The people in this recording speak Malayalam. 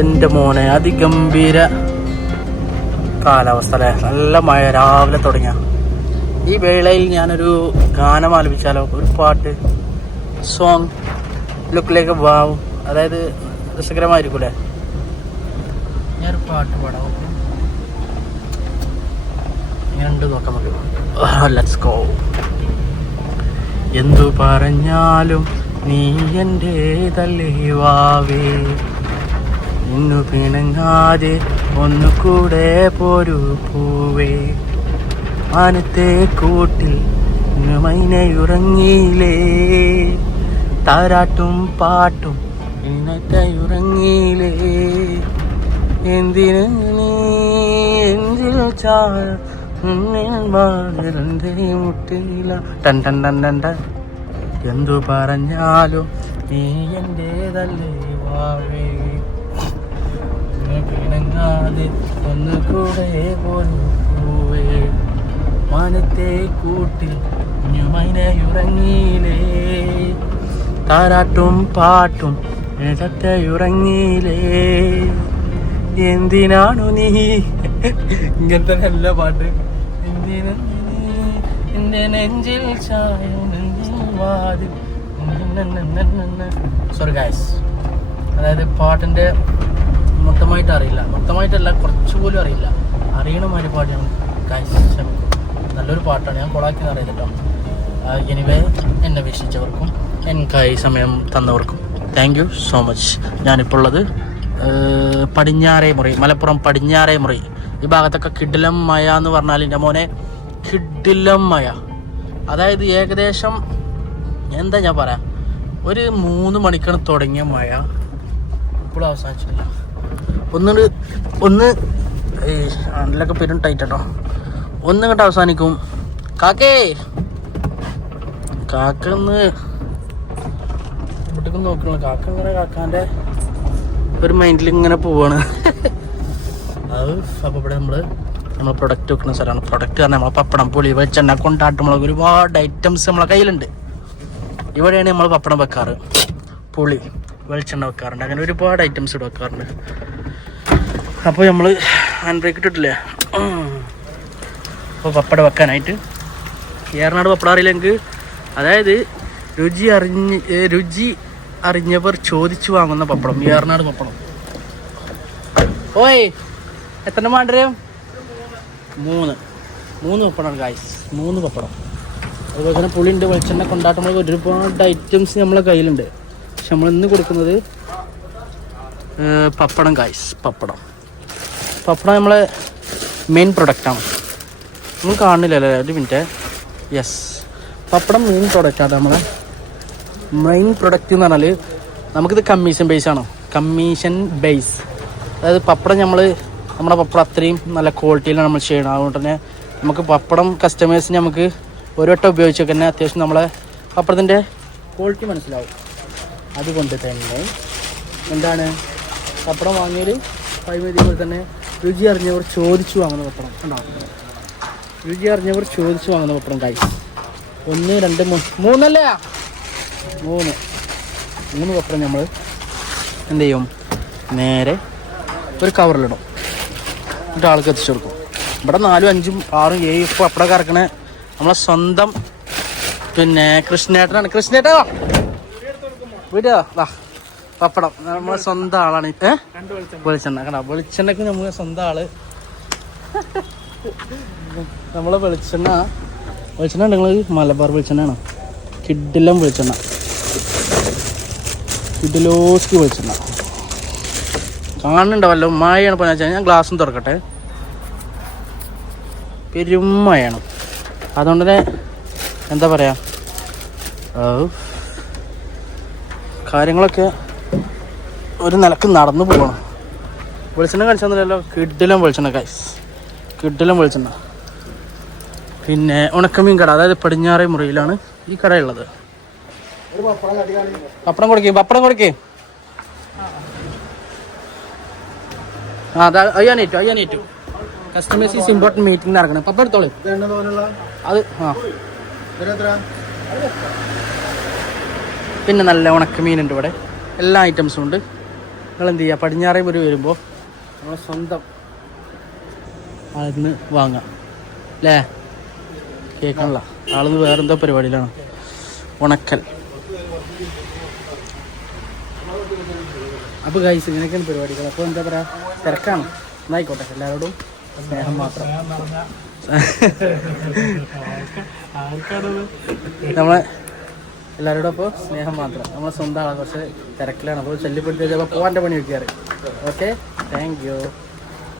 എന്റെ മോനെ അതിഗംഭീര കാലാവസ്ഥ അല്ലേ? നല്ല മഴ രാവിലെ തുടങ്ങിയ. ഈ വേളയിൽ ഞാനൊരു ഗാനം ആലപിച്ചാലോ? ഒരു പാട്ട് സോങ് ലുക്കിലേക്ക് വാവും അതായത് രസകരമായിരിക്കും അല്ലേ ഞാനൊരു പാട്ട് പാടാം. ഞാനുണ്ട് നോക്കാൻ നമുക്ക്. ലെറ്റ്സ് ഗോ എന്തു പറഞ്ഞാലും നീ എന്റെ വാവേ. ഇന്നു പിണങ്ങാതെ ഒന്നു കൂടെ പോരു പൂവേ. മാനത്തെ കൂട്ടിൽ ഇന്നു താരാട്ടും പാട്ടും ഇന്നത്തെ എന്തിന് നീ എന്തിൽ ചാ മുട്ടില്ല ടൻ ടൻ എന്തു പറഞ്ഞാലും നീ എന്റേതല്ലേ വാവേ. പിണങ്ങാതെ ഒന്ന് കൂടെ പോലും പൂവേ. മാനത്തെ കൂട്ടിൽ മൈനയുറങ്ങിയില്ലേ താരാട്ടും പാട്ടും ചത്തയുറങ്ങിയില്ലേ എന്തിനാണു നീ ഇങ്ങനത്തെ നല്ല പാട്ട്? എന്തിനു എന്റെ നെഞ്ചിൽ സോറി ഗായ്സ് അതായത് പാട്ടിന്റെ മൊത്തമായിട്ട് അറിയില്ല. മൊത്തമായിട്ടല്ല കുറച്ചുപോലും അറിയില്ല. അറിയണ മാതിരി പാടിയാണ് ഗായ്സ് ക്ഷമിക്കും. നല്ലൊരു പാട്ടാണ്. ഞാൻ കൊളാക്കി അറിയില്ല കേട്ടോ. എനിവേ എന്നെ വീക്ഷിച്ചവർക്കും എനിക്കായി സമയം തന്നവർക്കും താങ്ക് യു സോ മച്ച് ഞാനിപ്പോൾ ഉള്ളത് പടിഞ്ഞാറേ മുറി മലപ്പുറം പടിഞ്ഞാറേ മുറി. ഈ ഭാഗത്തൊക്കെ കിഡിലം മയ എന്ന് പറഞ്ഞാൽ എന്റെ മോനെ കിഡിലം മയ അതായത് ഏകദേശം എന്താ ഞാൻ പറയാ? ഒരു മൂന്ന് മണിക്കാണ് തുടങ്ങിയ മഴ. ഇപ്പോഴും അവസാനിച്ചിട്ടില്ല. ഒന്ന് ഒന്ന് അതിലൊക്കെ പെരും ടൈറ്റ് കേട്ടോ ഒന്ന് ഇങ്ങോട്ട് അവസാനിക്കും. കാക്കേ! കാക്ക ഒന്ന് ഇവിടേക്ക് നോക്കണം. കാക്ക ഇങ്ങനെ കാക്കാന്റെ ഒരു മൈൻഡിൽ ഇങ്ങനെ പോവാണ്. അത് അപ്പോൾ ഇവിടെ നമ്മൾ നമ്മൾ പ്രൊഡക്റ്റ് വെക്കുന്ന സ്ഥലമാണ്. പ്രൊഡക്റ്റ് പറഞ്ഞാൽ നമ്മൾ പപ്പടം പുളി വെച്ചെണ്ണ കൊണ്ടാട്ടുമുളക് ഒരുപാട് ഐറ്റംസ് നമ്മളെ കയ്യിലുണ്ട്. ഇവിടെയാണ് നമ്മൾ പപ്പടം വെക്കാറ്. പുളി വെളിച്ചെണ്ണ വെക്കാറുണ്ട്. അങ്ങനെ ഒരുപാട് ഐറ്റംസ് ഇവിടെ വെക്കാറുണ്ട്. അപ്പോൾ നമ്മൾ ഹാൻഡ് ബ്രേക്ക് ഇട്ടിട്ടില്ലേ? അപ്പോൾ പപ്പട വെക്കാനായിട്ട്. ഏറനാട് പപ്പട അറിയില്ലെങ്കിൽ അതായത് രുചി അറിഞ്ഞ് രുചി അറിഞ്ഞവർ ചോദിച്ചു വാങ്ങുന്ന പപ്പടം ഏറനാട് പപ്പടം. ഓയ് എത്ര മാണ്ടരം മൂന്ന്. മൂന്ന് പപ്പടമാണ് ഗായ്സ് മൂന്ന് പപ്പടം. അതുപോലെ തന്നെ പുളിയുണ്ട് വെളിച്ചെണ്ണ കൊണ്ടാട്ടമുളക് ഒരുപാട് ഐറ്റംസ് നമ്മളെ കയ്യിലുണ്ട്. പക്ഷെ നമ്മൾ ഇന്ന് കൊടുക്കുന്നത് പപ്പടം ഗായ്സ് പപ്പടം. പപ്പടം നമ്മളെ മെയിൻ പ്രൊഡക്റ്റാണ് നമ്മൾ കാണുന്നില്ലല്ലേ ഒരു മിനിറ്റ് യെസ് പപ്പടം മെയിൻ പ്രൊഡക്റ്റാണ് നമ്മളെ മെയിൻ പ്രൊഡക്റ്റ് എന്ന് പറഞ്ഞാൽ നമുക്കിത് കമ്മീഷൻ ബേസ് ആണ്. കമ്മീഷൻ ബേസ് അതായത് പപ്പടം നമ്മൾ നമ്മുടെ പപ്പടം അത്രയും നല്ല ക്വാളിറ്റിയിലാണ് നമ്മൾ ചെയ്യണം അതുകൊണ്ട് തന്നെ നമുക്ക് പപ്പടം കസ്റ്റമേഴ്സിന് നമുക്ക് ഒരു വട്ടം ഉപയോഗിച്ചൊക്കെ തന്നെ അത്യാവശ്യം നമ്മളെ പപ്പടത്തിന്റെ ക്വാളിറ്റി മനസ്സിലാവും. അതുകൊണ്ട് തന്നെ എന്താണ്? പപ്പടം വാങ്ങിയതിൽ കഴിവതുപോലെ തന്നെ രുചി അറിഞ്ഞവർ ചോദിച്ചു വാങ്ങുന്ന പപ്പടം. ഉണ്ടാവും രുചി അറിഞ്ഞവർ ചോദിച്ചു വാങ്ങുന്ന പപ്പടം കായ് ഒന്ന് രണ്ട് മൂന്ന്. മൂന്നല്ലേ? മൂന്ന്. മൂന്ന് പപ്പടം നമ്മൾ എന്ത് ചെയ്യും? നേരെ ഒരു കവറിലിടും എന്നിട്ട് ആൾക്ക് എത്തിച്ചു കൊടുക്കും. ഇവിടെ നാലും അഞ്ചും ആറും ഏഴും ഇപ്പോൾ പപ്പടം കറക്കണ നമ്മളെ സ്വന്തം പിന്നെ കൃഷ്ണേട്ടനാണ്. കൃഷ്ണേട്ടാ. വീടാ വാ. പപ്പടം. നമ്മളെ സ്വന്തം ആളാണ്. വെളിച്ചെണ്ണ. കണ്ടാ? വെളിച്ചെണ്ണക്ക് നമുക്ക് സ്വന്തം ആൾ. നമ്മളെ വെളിച്ചെണ്ണ. വെളിച്ചെണ്ണ ഉണ്ടെങ്കിൽ മലബാർ വെളിച്ചെണ്ണയാണ്? കിഡിലം വെളിച്ചെണ്ണ. കിഡിലോസ്കി വെളിച്ചെണ്ണ. കാണുന്നുണ്ടാവല്ലോ ഉമ്മയാണ് പറഞ്ഞാൽ വെച്ചാൽ ഞാൻ ഗ്ലാസ്സും തുറക്കട്ടെ. പെരുമഴയാണ് അതുകൊണ്ട് തന്നെ എന്താ പറയാ? ആ, കാര്യങ്ങളൊക്കെ ഒരു നിലയ്ക്ക് നടന്നു പോകണം. വെളിച്ചെണ്ണ കാണിച്ചൊന്നുമില്ലല്ലോ കിഡിലും വെളിച്ചെണ്ണ കൈസ് കിഡിലും വെളിച്ചെണ്ണ. പിന്നെ ഉണക്കമീൻ കട അതായത് പടിഞ്ഞാറേ മുറിയിലാണ് ഈ കട ഉള്ളത്. പപ്പടം കൊടുക്കേ പപ്പടം കൊടുക്കേ. ആ അതാ അയ്യാനേറ്റു അയ്യാനേറ്റു കസ്റ്റമേഴ്സ് ഈസ് ഇമ്പോർട്ടന്റ് മീറ്റിംഗ് നടക്കണം. പപ്പ എടുത്തോളൂ. അത് ആ. പിന്നെ നല്ല ഉണക്കമീനുണ്ട് ഇവിടെ. എല്ലാ ഐറ്റംസും ഉണ്ട്. നിങ്ങൾ എന്ത് ചെയ്യുക പടിഞ്ഞാറേ മുറി വരുമ്പോൾ നമ്മളെ സ്വന്തം ആളിന്ന് വാങ്ങാം. അല്ലേ കേൾക്കണല്ല. ആളിന്ന് വേറെന്തോ പരിപാടിയിലാണ്. ഉണക്കൽ. അപ്പോൾ ഗൈസ് ഇങ്ങനെയൊക്കെയാണ് പരിപാടികൾ. അപ്പോൾ എന്താ പറയുക തിരക്കാണ്. എന്നായിക്കോട്ടെ. എല്ലാവരോടും സ്നേഹം മാത്രം. നമ്മളെ എല്ലാവരോടും അപ്പോൾ സ്നേഹം മാത്രം. നമ്മൾ സ്വന്തം ആളെ കുറച്ച് തിരക്കിലാണ്. അപ്പോൾ ശല്യപ്പെടുത്തി പോകാന്റെ പണി വയ്ക്കാറ് ഓക്കെ താങ്ക് യു